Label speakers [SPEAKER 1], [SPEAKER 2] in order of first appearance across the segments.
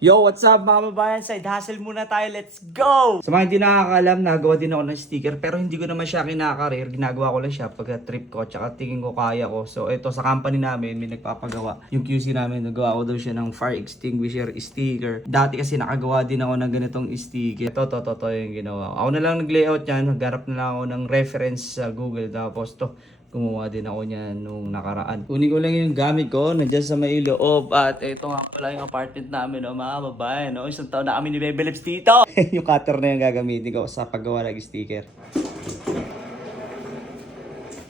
[SPEAKER 1] Yo, what's up mga babayan? Side hustle muna tayo. Let's go! Sa mga hindi nakakaalam, nagawa din ako ng sticker pero hindi ko naman siya kinakarir. Ginagawa ko lang siya pagka trip ko tsaka tingin ko kaya ko. So ito sa company namin, may nagpapagawa. Yung QC namin, nagawa ko daw siya ng fire extinguisher sticker. Dati kasi nakagawa din ako ng ganitong sticker. Ito, to, to, to yung ginawa. ko. Ako na lang nag-layout yan. Nagharap na lang ako ng reference sa Google. Tapos to, Gumawa din ako niyan nung nakaraan. Kunin ko lang yung gamit ko, nandiyan sa may loob. At ito nga pala yung apartment namin, no, mga babae. No? Isang taon na kami ni Bebe Lips dito. yung cutter na yung gagamitin ko sa paggawa ng sticker.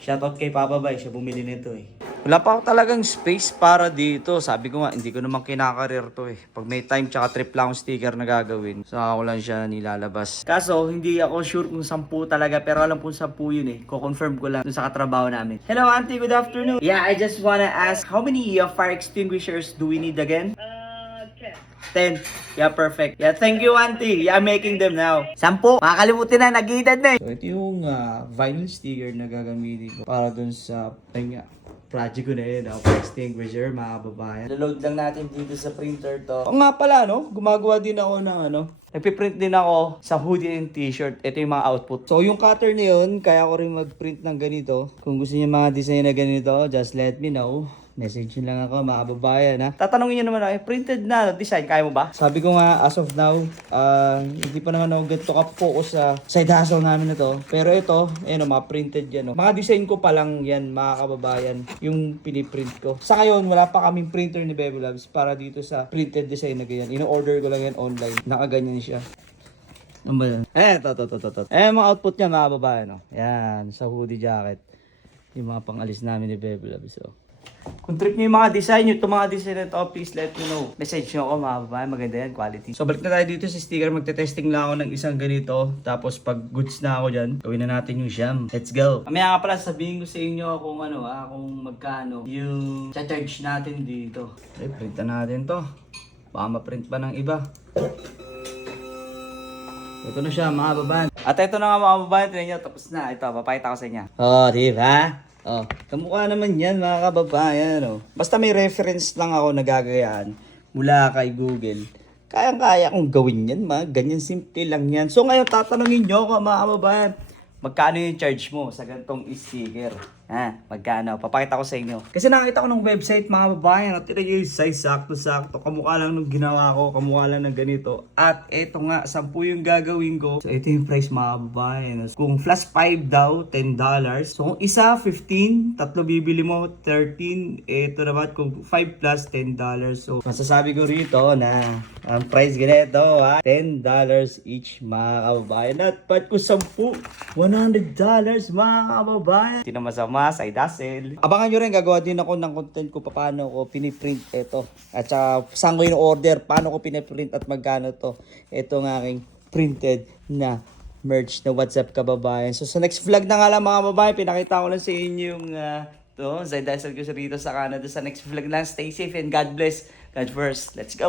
[SPEAKER 1] Shoutout kay Papa Bay, siya bumili nito eh. Wala pa ako talagang space para dito. Sabi ko nga, hindi ko naman kinakarir to eh. Pag may time tsaka trip lang akong sticker na gagawin, saka ko lang siya nilalabas. Kaso, hindi ako sure kung sampu talaga, pero alam kong sampu yun eh. Ko-confirm ko lang sa katrabaho namin. Hello auntie, good afternoon. Yeah, I just wanna ask, how many uh, fire extinguishers do we need again?
[SPEAKER 2] Uh,
[SPEAKER 1] 10.
[SPEAKER 2] ten.
[SPEAKER 1] Yeah, perfect. Yeah, thank you, auntie. Yeah, I'm making them now. Sampu. Makakalimutin na, nag-edad na eh. So, ito yung uh, vinyl sticker na gagamitin ko para dun sa, ayun nga, project ko na yun, ako extinguisher, mga babayan. Load lang natin dito sa printer to. O nga pala, no? Gumagawa din ako ng ano, Nagpiprint din ako sa hoodie and t-shirt. Ito yung mga output. So, yung cutter na yun, kaya ko rin mag-print ng ganito. Kung gusto niyo mga design na ganito, just let me know. Message nyo lang ako, mga babayan, ha? Tatanungin nyo naman ako, eh, printed na design, kaya mo ba? Sabi ko nga, as of now, ah, hindi pa naman ako ganito ka-focus sa side hustle namin na to. Pero ito, ayun, oh, mga printed yan. Oh. Mga design ko pa lang yan, mga kababayan, yung piniprint ko. Sa ngayon, wala pa kaming printer ni Bebe Labs para dito sa printed design na ganyan. Ino-order ko lang yan online. Nakaganyan siya. Ano ba yan? Eh, to, to, to, to, to. Eh, mga output niya, mga babae, no? Yan, sa hoodie jacket. Yung mga pangalis namin ni Bebe Labs, oh. Kung trip niyo yung mga design, yung itong mga design na to, please let me know. Message nyo ako, mga babae, maganda yan, quality. So, balik na tayo dito sa sticker. Magte-testing lang ako ng isang ganito. Tapos, pag goods na ako dyan, gawin na natin yung jam. Let's go! Mamaya nga pala, sabihin ko sa inyo kung ano, ah, kung magkano yung charge natin dito. Okay, printan natin to. Baka ma-print pa ng iba. Ito na siya, mga babayan. At ito na nga mga babayan, tingnan nyo, tapos na. Ito, papakita ko sa inyo. Oh, di ba? Oh, kamukha naman yan, mga kababayan. Oh. Basta may reference lang ako na gagayaan mula kay Google. Kayang-kaya kong gawin yan, mga ganyan simple lang yan. So ngayon, tatanungin nyo ako, mga kababayan, magkano yung charge mo sa gantong sticker? Ha? Magkano? Papakita ko sa inyo. Kasi nakita ko ng website, mga babayan, at ito yung size sakto-sakto. Kamukha lang nung ginawa ko, kamukha lang ng ganito. At ito nga, 10 yung gagawin ko. So ito yung price, mga babayan. Kung flash 5 daw, $10. So kung isa, 15. Tatlo bibili mo, 13. Ito naman, kung 5 plus, $10. So masasabi ko rito na ang price ganito, ha? $10 each, mga kababayan. At pat ko 10, $100, mga kababayan. Na masama, side hustle. Abangan nyo rin, gagawa din ako ng content ko paano ko piniprint ito. At saka, saan ko yung order, paano ko piniprint at magkano to. Ito ng aking printed na merch na WhatsApp kababayan. So sa next vlog na nga lang mga babae, pinakita ko lang sa inyo yung uh, to, side hustle ko sa rito sa Canada. Sa next vlog lang, stay safe and God bless. God first. Let's go!